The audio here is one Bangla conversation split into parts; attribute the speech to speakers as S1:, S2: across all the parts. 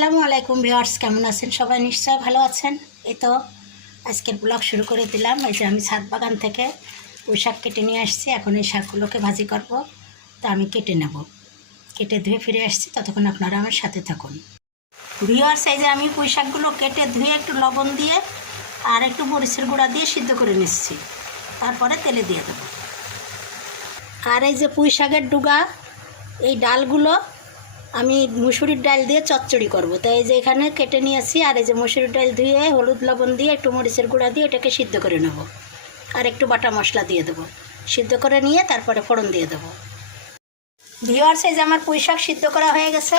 S1: আসসালামু আলাইকুম ভিউয়ার্স, কেমন আছেন সবাই? নিশ্চয় ভালো আছেন। এই তো আজকের ব্লগ শুরু করে দিলাম। এই যে আমি ছাদ বাগান থেকে পুঁই শাক কেটে নিয়ে আসছি। এখন এই শাকগুলোকে ভাজি করব। তা আমি কেটে নেব। কেটে ধুয়ে ফিরে আসছি। ততক্ষণ আপনারা আমার সাথে থাকুন। ভিউয়ার্স, এই যে আমি পুঁই শাকগুলো কেটে ধুয়ে একটু লবণ দিয়ে আর একটু মরিচের গুঁড়া দিয়ে সিদ্ধ করে নিচ্ছি। তারপরে তেলে দিয়ে দেবো। আর এই যে পুঁই শাকের ডুগা, এই ডালগুলো আমি মুসুরির ডাল দিয়ে চচ্চড়ি করব। তাই এই যে এখানে কেটে নিয়েছি আর এই যে মুসুরির ডাল ধুয়ে, হলুদ, লবণ দিয়ে একটু মরিচের গুঁড়া দিয়ে এটাকে সিদ্ধ করে নেব। আর একটু বাটা মশলা দিয়ে দেবো। সিদ্ধ করে নিয়ে তারপরে ফোড়ন দিয়ে দেবো। ভিওয়ার্স এই যে আমার পুঁই শাক সিদ্ধ করা হয়ে গেছে।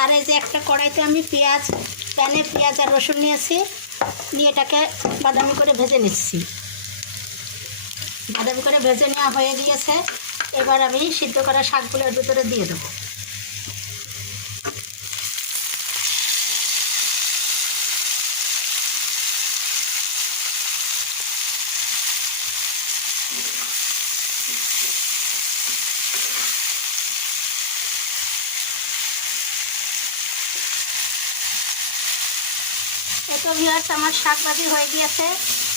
S1: আর এই যে একটা কড়াইতে আমি পেঁয়াজ, প্যানে পেঁয়াজ আর রসুন নিয়েছি নিয়ে এটাকে বাদামি করে ভেজে নিচ্ছি। বাদামি করে ভেজে নেওয়া হয়ে গিয়েছে। এবার আমি সিদ্ধ করা শাকগুলোর ভিতরে দিয়ে দেবো। এতো ভিউয়ার্স আমার শাক ভাজি হয়ে গিয়েছে,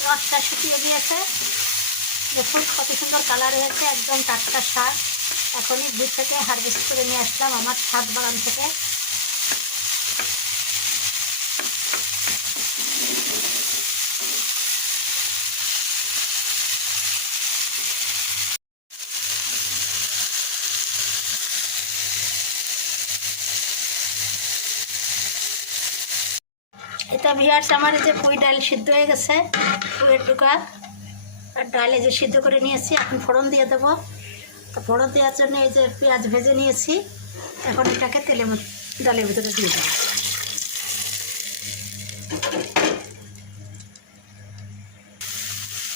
S1: রসটা শুকিয়ে গিয়েছে। দেখুন কত সুন্দর কালার হয়েছে, একদম টাটকা শাক। এখনই দূর থেকে হারভেস্ট করে নিয়ে আসলাম আমার ছাদ বাগান থেকে। এটা ভিয়ার্স আমার যে পুঁই ডাল সিদ্ধ হয়ে গেছে পুঁয়ের ডুকা আর ডাল যে সিদ্ধ করে নিয়েছি, এখন ফোড়ন দিয়ে দেবো। তো ফোড়ন দেওয়ার জন্য এই যে পেঁয়াজ ভেজে নিয়েছি, এখন এটাকে তেলে ডালের ভিতরে দিয়ে দেবো।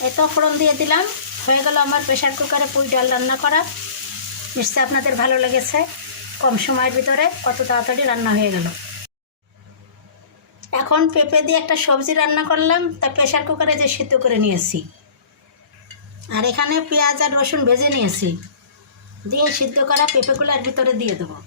S1: এত ফোড়ন দিয়ে দিলাম। হয়ে গেল আমার প্রেশার কুকারে পুঁই ডাল রান্না করা। নিশ্চয়ই আপনাদের ভালো লেগেছে। কম সময়ের ভিতরে কত তাড়াতাড়ি রান্না হয়ে গেল। এখন পেঁপে দিয়ে একটা সবজি রান্না করলাম, তা প্রেশার কুকারে যে সিদ্ধ করে নিয়েছি। আর এখানে পেঁয়াজ আর রসুন ভেজে নিয়েছি। দিয়ে সিদ্ধ করা পেঁপেগুলো আর ভিতরে দিয়ে দেবো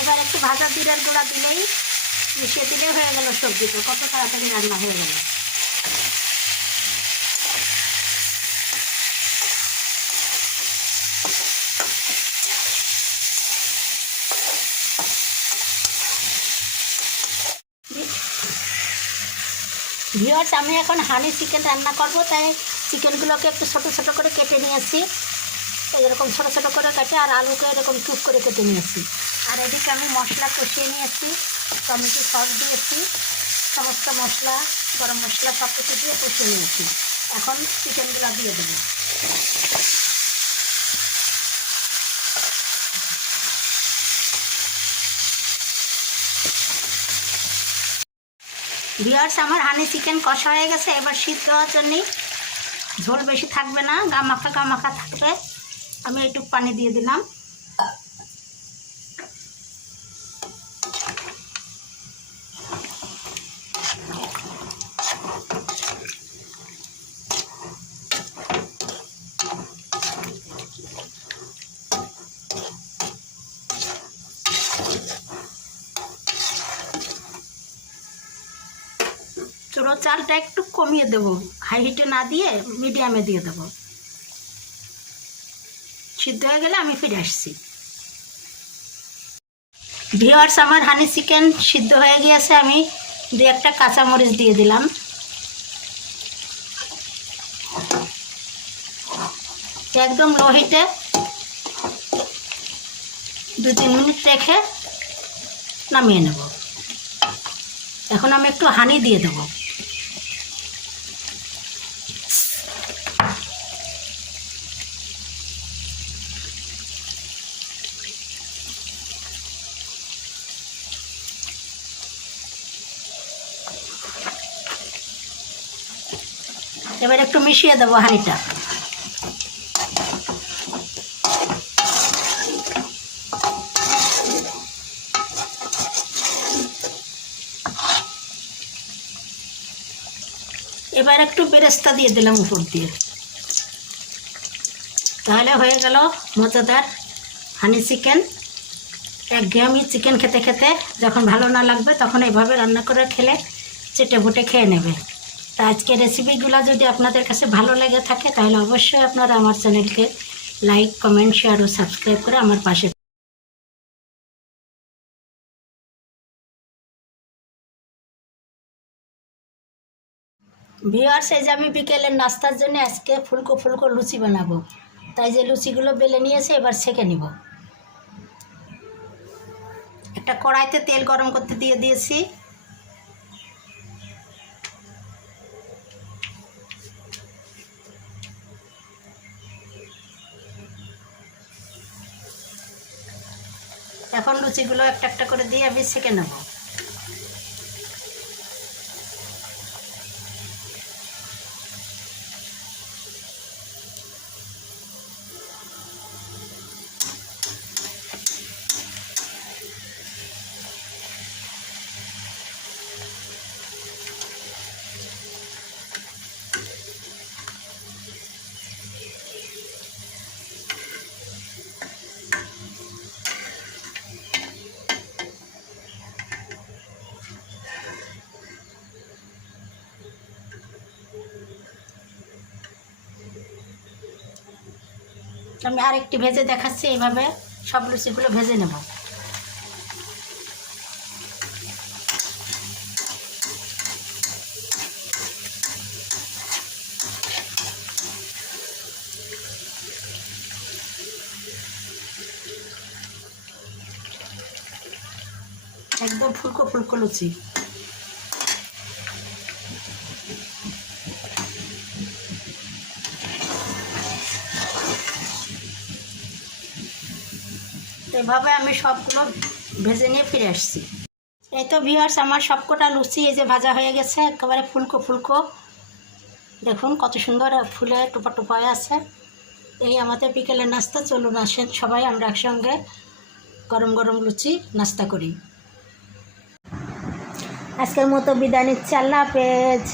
S1: এবার একটু ভাজা জিরার গুঁড়া দিলেই মিশিয়ে দিলেই হয়ে গেল সবজিটা কত তাড়াতাড়ি রান্না হয়ে গেল। ভিওয়ার্স, আমি এখন হানি চিকেন রান্না করব, তাই চিকেনগুলোকে একটু ছোটো ছোটো করে কেটে নিয়েছি। এরকম ছোটো ছোটো করে কেটে আর আলুকে এরকম টুক করে কেটে নিয়েছি। আর এদিকে আমি মশলা কষিয়ে নিয়েছি, টমেটো সস দিয়েছি, সমস্ত মশলা, গরম মশলা সব কিছু দিয়ে কষিয়ে নিয়েছি। এখন চিকেনগুলো দিয়ে দেবো। ভিওয়ার্স আমার হানি চিকেন কষা হয়ে গেছে, এবার শীত দেওয়ার জন্যই। ঝোল বেশি থাকবে না, গামাখা গামাখা থাকবে। আমি একটু পানি দিয়ে দিলাম। চালটা একটু কমিয়ে দেবো। হাই হিটে না দিয়ে মিডিয়ামে দিয়ে দেবো। সিদ্ধ হয়ে গেলে আমি ফিরে আসছি। ভিওয়ার্স আমার হানি চিকেন সিদ্ধ হয়ে গিয়েছে। আমি দু একটা কাঁচামরিচ দিয়ে দিলাম। একদম লো হিটে দু তিন মিনিট রেখে নামিয়ে নেব। এখন আমি একটু হানি দিয়ে দেবো। এবার একটু মিশিয়ে দেবো হাঁড়িটা। এবার একটু বেরেস্তা দিয়ে দিলাম উপর দিয়ে। তাহলে হয়ে গেল মজাদার হানি চিকেন এক একঘেয়েমি চিকেন খেতে খেতে যখন ভালো না লাগবে তখন এইভাবে রান্না করে খেলে চেটে ফুটে খেয়ে নেবে। তা আজকে রেসিপিগুলো যদি আপনাদের কাছে ভালো লেগে থাকে, তাহলে অবশ্যই আপনারা আমার চ্যানেলকে লাইক কমেন্ট শেয়ার ও সাবস্ক্রাইব করে আমার পাশে ভিওয়ার্স এই যে আমি বিকেলের নাস্তার জন্য আজকে ফুলকো ফুলকো লুচি বানাবো। তাই যে লুচিগুলো বেলে নিয়েছে, এবার ছেঁকে নিব। একটা কড়াইতে তেল গরম করতে দিয়ে দিয়েছি। এখন লুচিগুলো একটা একটা করে দিয়ে আমি ছেঁকে নেব। আমি আরেকটি ভেজে দেখাচ্ছি এইভাবে সব লুচিগুলো ভেজে নেব। একদম ফুলকো ফুলকো লুচি। এভাবে আমি সবগুলো ভেজে নিয়ে ফিরে আসছি। এই তো ভিওয়ার্স আমার সবকটা লুচি এই যে ভাজা হয়ে গেছে, একেবারে ফুলকো ফুলকো। দেখুন কত সুন্দর ফুলে টোপা টোপা আছে। এই আমাদের বিকেলের নাস্তা, চলুন আসেন সবাই, আমরা একসঙ্গে গরম গরম লুচি নাস্তা করি। আজকের মতো বিদায় নিচ্ছি, আল্লাহ হাফেজ।